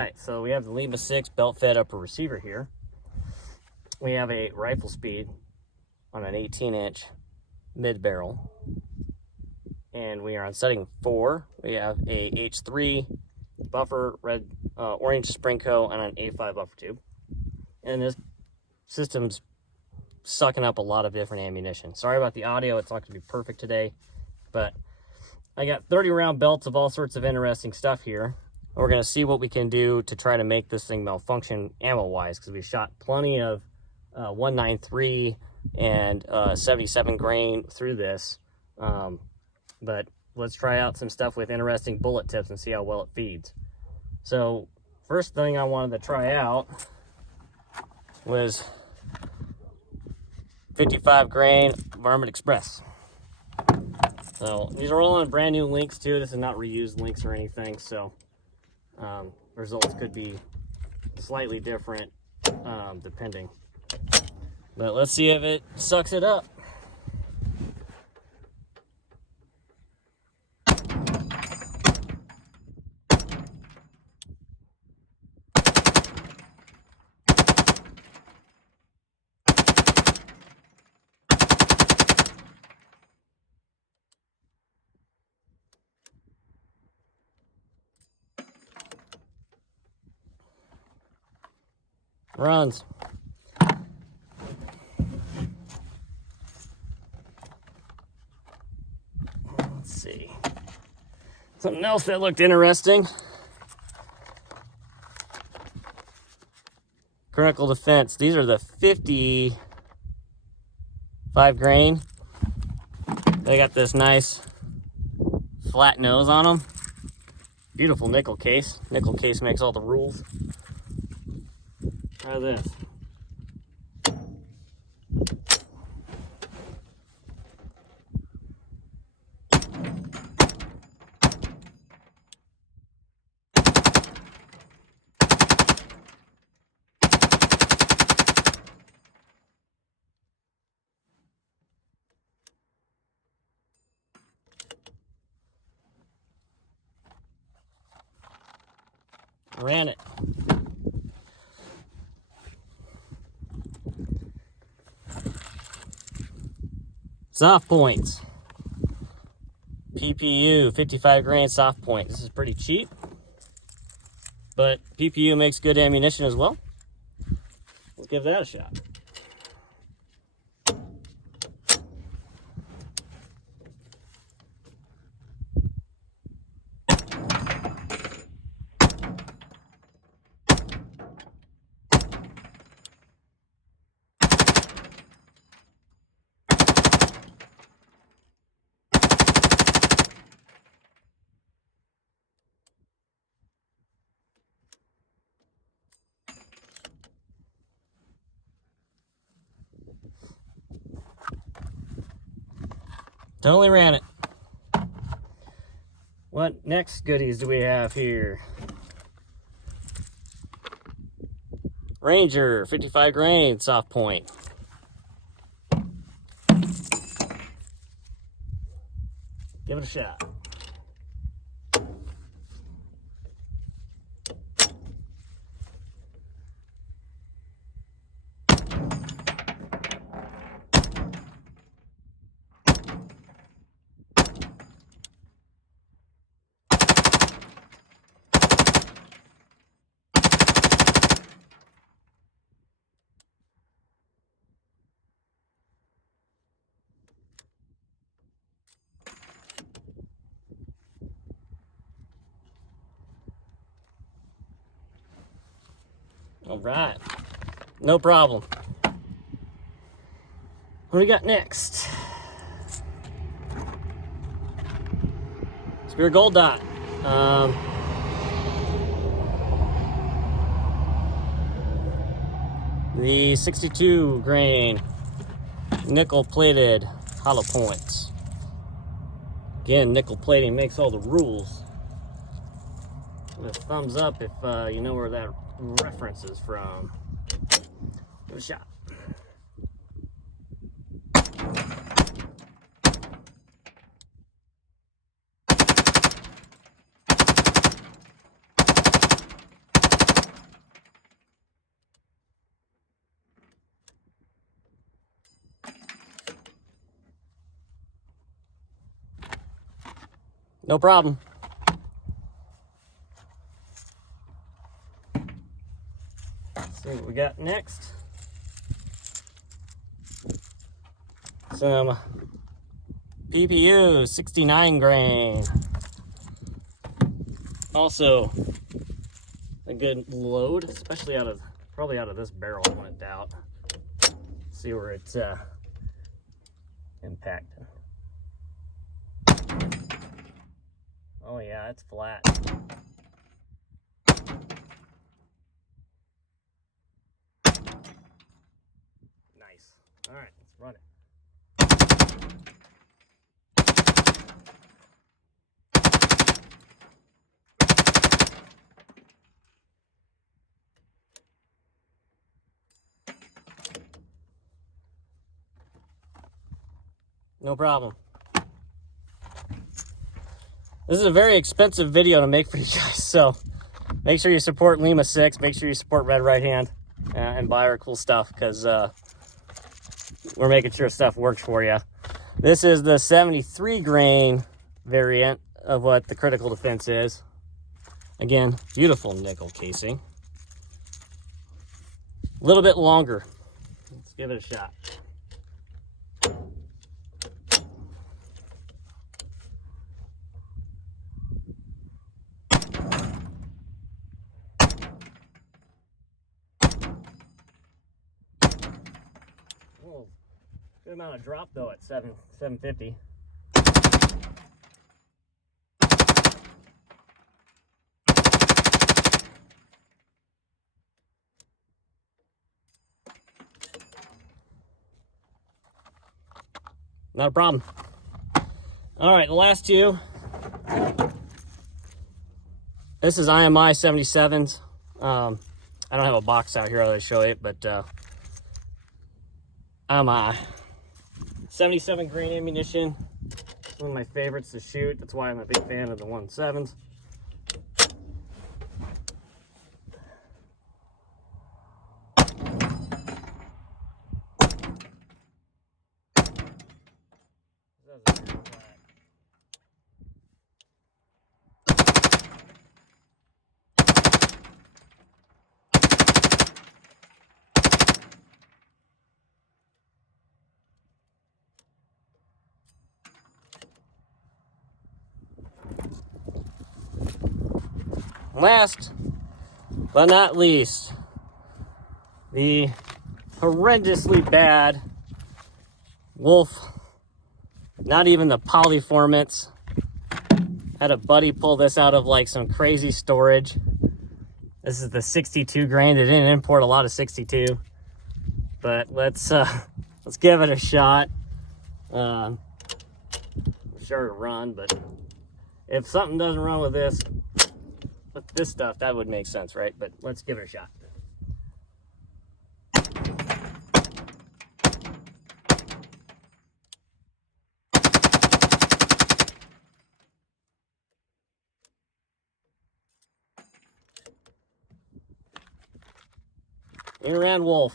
Alright, so we have the Lima6 Beltfed upper receiver here. We have a rifle speed on an 18-inch mid-barrel. And we are on setting 4. We have a H3 buffer, orange spring coat, and an A5 buffer tube. And this system's sucking up a lot of different ammunition. Sorry about the audio, it's not going to be perfect today, but I got 30 round belts of all sorts of interesting stuff here. We're going to see what we can do to try to make this thing malfunction ammo-wise, because we shot plenty of 193 and 77 grain through this. But let's try out some stuff with interesting bullet tips and see how well it feeds. So first thing I wanted to try out was 55 grain Varmint Express. So these are all on brand new links too. This is not reused links or anything, so results could be slightly different depending. But let's see if it sucks it up. Runs. Let's see. Something else that looked interesting. Chronicle Defense. These are the 55 grain. They got this nice flat nose on them. Beautiful nickel case. Nickel case makes all the rules. Try this. Ran it. Soft points. PPU 55 grain soft point. This is pretty cheap, but PPU makes good ammunition as well. Let's give that a shot. Totally ran it. What next goodies do we have here? Ranger 55 grain soft point. Give it a shot. All right, no problem. What do we got next? Spear Gold Dot. The 62 grain nickel plated hollow points. Again, nickel plating makes all the rules. Give it a thumbs up if you know where that reference is from. Give it a shot. No problem. Let's see what we got next. Some PPU 69 grain. Also a good load, especially probably out of this barrel, I wouldn't doubt. See where it's impacting. Oh yeah, it's flat. Nice. All right, let's run it. No problem. This is a very expensive video to make for you guys, so make sure you support Lima6, make sure you support Red Right Hand, and buy our cool stuff, because we're making sure stuff works for you. This is the 73 grain variant of what the Chronicle Defense is. Again, beautiful nickel casing. A little bit longer. Let's give it a shot. Oh, good amount of drop though at 750. Not a problem. All right, the last two. This is IMI 77s. I don't have a box out here to show it, but IMI 77 grain ammunition. It's one of my favorites to shoot. That's why I'm a big fan of the 17s. Last but not least, the horrendously bad Wolf, not even the polyformants. Had a buddy pull this out of like some crazy storage. This is the 62 grain. They didn't import a lot of 62, but let's give it a shot. I'm sure it'll run, but if something doesn't run with this stuff, that would make sense, right? But let's give it a shot. In-ran Wolf.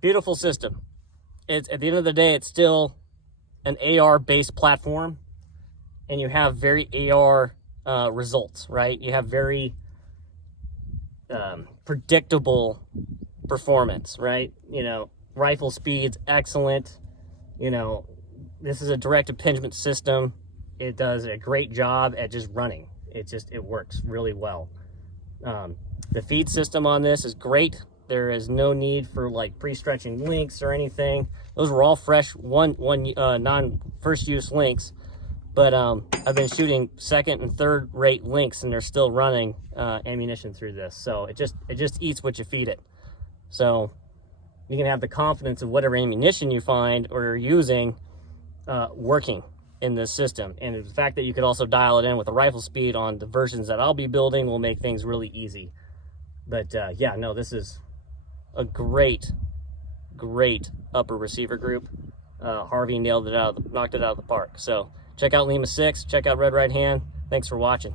Beautiful system. It's at the end of the day, it's still an AR-based platform, and you have very AR results, right? You have very predictable performance, right? You know, rifle speed's excellent. You know, this is a direct impingement system. It does a great job at just running. It works really well. The feed system on this is great. There is no need for like pre-stretching links or anything. Those were all fresh non-first use links, but I've been shooting second and third rate links, and they're still running ammunition through this. So it just eats what you feed it. So you can have the confidence of whatever ammunition you find or you're using working in this system. And the fact that you could also dial it in with the rifle speed on the versions that I'll be building will make things really easy. But yeah, no, this is a great upper receiver group. Harvey knocked it out of the park. So check out Lima6, check out Red Right Hand. Thanks for watching.